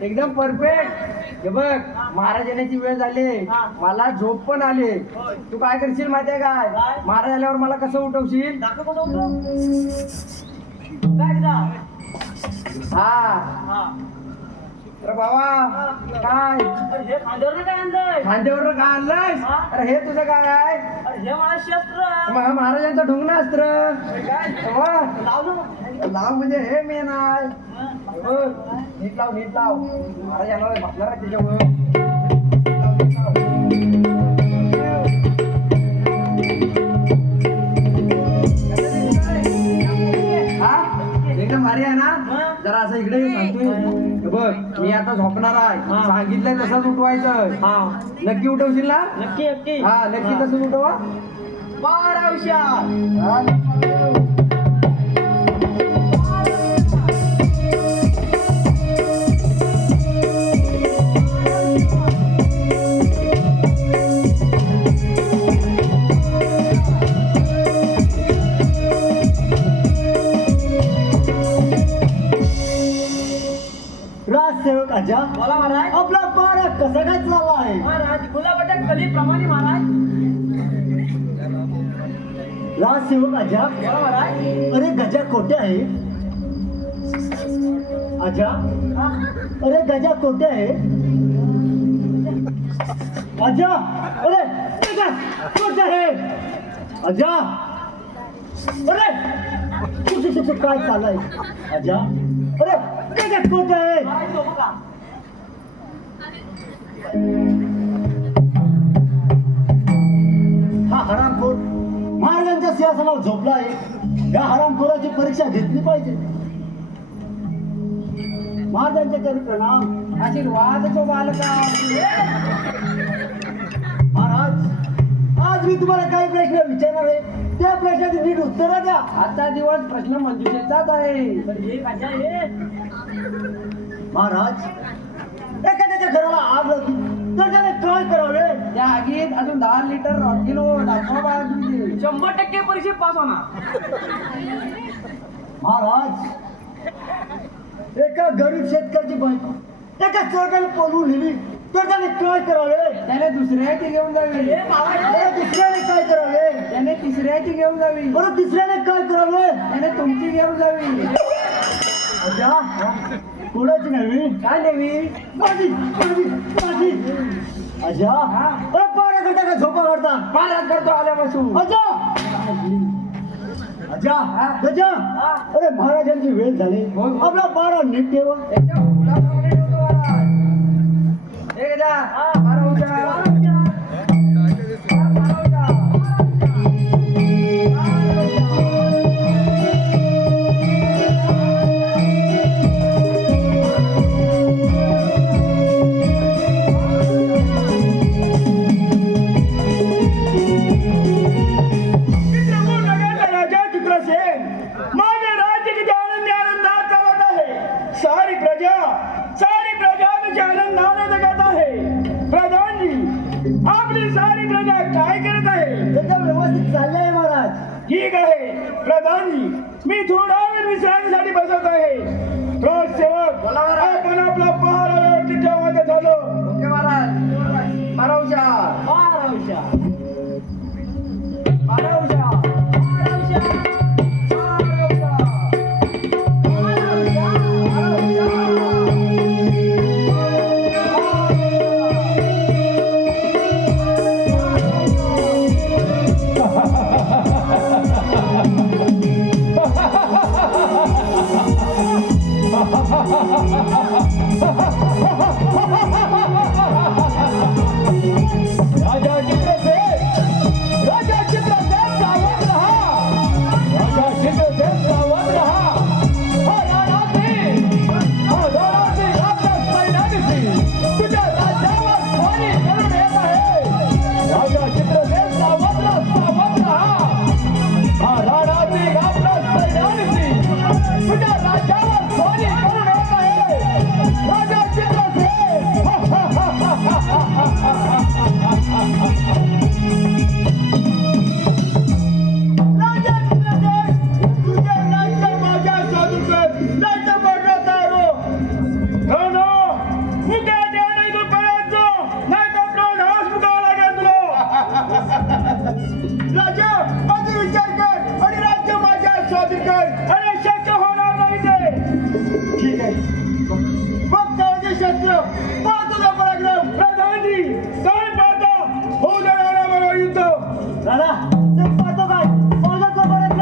एकदम परफेक्ट हे बघ महाराज येण्याची वेळ झाली मला झोप पण आली तू काय करशील माहितीये काय महाराज आल्यावर मला कसं उठवशील हा अरे बाबा काय खांद्यावर काय आणलंय अरे हे तुझं काय आहे मग महाराजांचं ढुंगण अस्त्र लाव म्हणजे हे मेन आहे नीट लाव महाराज येणार बसणार आहे त्याच्यावर बघ मी आता झोपणार आहे सांगितलंय तसंच उठवायचं नक्की उठवशील ना नक्की नक्की हा नक्की तसंच उठवा बारावशा राजसेवक अजा बोला महाराज आपला पारा कसा काय चालला आहे महाराज गुलाबाच्या कलीप्रमाणे महाराज राजसेवक अजा बोला महाराज अरे गजा कोठे आहे अजा अरे गजा कोठे आहे अजा अरे गजा कोठे आहे अजा अरे तुझे काय चाललंय अजा अरे गजा कोठे आहे हा हरामखोर महाराजांच्या सिंहासनावर झोपला आहे या हरामखोराची परीक्षा घेतली पाहिजे महाराजांच्या करी प्रणाम आशीर्वाद तो बालका महाराज आज मी तुम्हाला काही प्रश्न विचारणार आहे त्या प्रश्नाची नीट उत्तर द्या आजचा दिवस प्रश्न मंजुषेचाच आहे महाराज एखाद्याच्या घराला आग लागली तर त्याने काय करावे त्या आगीत अजून 10 लिटर रॉकिलो दाखवा बाजूचे 100% परीक्षेत पास होणार. महाराज एका गरीब शेतकऱ्याची बायको एका चोरट्याने पळवून नेली तर त्याने काय करावे त्याने दुसऱ्याची घेऊन जावी बरं दुसऱ्याने काय करावे त्याने तिसऱ्याची घेऊन जावी बरं तिसऱ्याने काय करावे त्याने तुमची घेऊन जावी अजा कोणाची नवी काय देवी माझी माझी माझी अजा अरे पारा करता का झोपा काढता पालन करतो आल्यापासून अजा अजा गजा अरे महाराजांची वेळ झाली आपला पारा नीट ठेवा एकदम फुलाप्रमाणे ठेवतो महाराज. हे गजा, बारा उंचा. बारा उंचा. आपली सारी प्रजा काय करत आहे एकदम व्यवस्थित चाललंय महाराज ठीक आहे प्रधानजी मी थोडा वेळ विश्रांतीसाठी बसत आहे सेवक आपण आपला पहारा व्यवस्थित ठेवायचं झालं ओके महाराज बारा हुशार बारा हुशार. बारा हुशार बारा हुशार. राजा चित्रसेन सावध रहा राजा चित्रसेन सावध रहा हा राणाचे आपल्या सैन्यानिशी तुझ्या राज्यावर स्वारी करून येत आहे राजा चित्रसेन सावध रहा हा राणाचे आपल्या सैन्यानिशी तुझ्या राज्यावर स्वारी करून येत आहे राजा चित्रसेन राजा माझे विचार कर आणि राज्य माझ्या स्वाधीन कर आणि शक्य होणार नाही ते ठीक आहे मग त्याचे शस्त्र पाहतो पराक्रम प्रधानजी काय पाहता होऊ देणारा मला युद्ध राणा ते पाहतो काय माझा बरं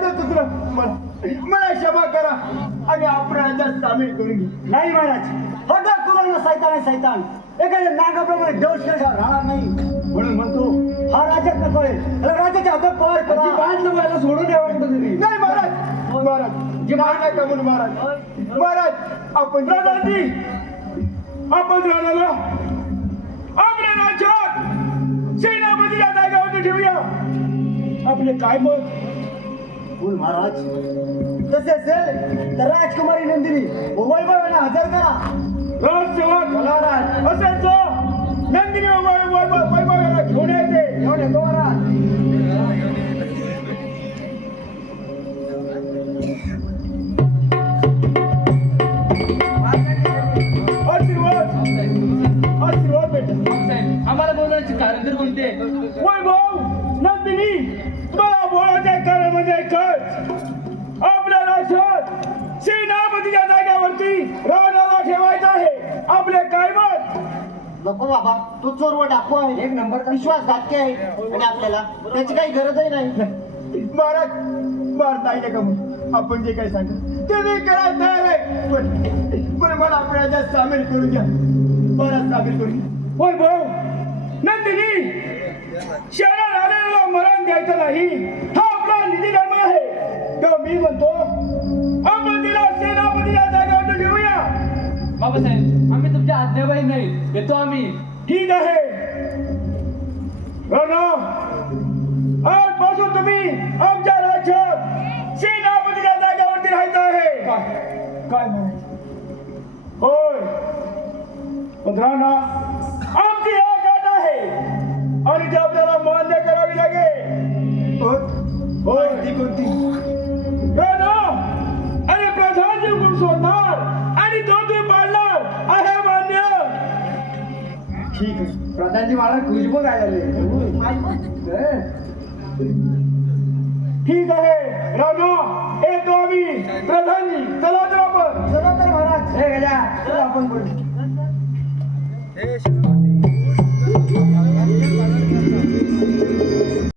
माझं चुकलं मला क्षमा करा आणि आपण राज्यात सामील करून घे. नाही महाराज हदा कुराना सैतान आहे सैतान एखाद्या नागाप्रमाणे दौश राहणार नाही म्हणून म्हणतो हा राज्यात नको आहे त्याला राज्याच्या हातात पार करा. बाहेर व्हायला सोडून द्यावं कुठं तरी. नाही महाराज महाराज जे महाराज का म्हणून महाराज महाराज आपण दादाजी आपण राहण्याला आपल्या राज्यात सेनापतीच्या जागेवरती ठेवूया. आपले काय मत बोल महाराज. तसे असेल तर राजकुमारी नंदिनी वैभवाने हजर करा. राजसेवक महाराज असेल तर नंदिनी वैभवाला घेऊन येते. घेऊन येतो महाराज. आशीर्वाद आशीर्वाद बेटा. आम्हाला बोलण्याचे कारण तर कोणते? वैभव नंदिनी तुम्हाला बोलायचे कारण म्हणजे एकच आपल्या राज्यात सेनापतीच्या जागेवरती राणाला ठेवायचं आहे. आपले काय मत? नको बाबा तू चोरव डाकू आहे एक नंबर विश्वासघातकी आहे आणि आपल्याला त्याची काही गरजही नाही. महाराज मारता येईल का मग आपण जे काही सांगा ते मी करायला तयार आहे पण मला आपल्या राज्यात सामील करून घ्या. परत सामील करून घ्या. वैभव नंदिनी शहरात आलेला मरण द्यायचं नाही हा आपला निधी धर्म आहे. तर मी म्हणतो आपण तिला सेनापतीच्या जागेवर ठेवूया. बाबासाहेब आम्ही तुमच्या आज्ञाबाई नाही येतो आम्ही. ठीक आहे राणा आजपासून तुम्ही आमच्या राज्यात सेनापतीच्या जागेवरती राहायचं आहे. काय होय पण राणा आमची एक अट आहे आणि ती आपल्याला मान्य करावी लागेल. होय ती कोणती? राणा अरे प्रधानजी हुकूम सोडणार आणि तो तुम्ही पाळणार आहे मान्य. ठीक आहे प्रधानजी महाराज खुशबू काय झाले. ठीक आहे राणा येतो आम्ही. प्रधानजी चला तर आपण. चला तर महाराज. हे गजा चल आपण बोलू.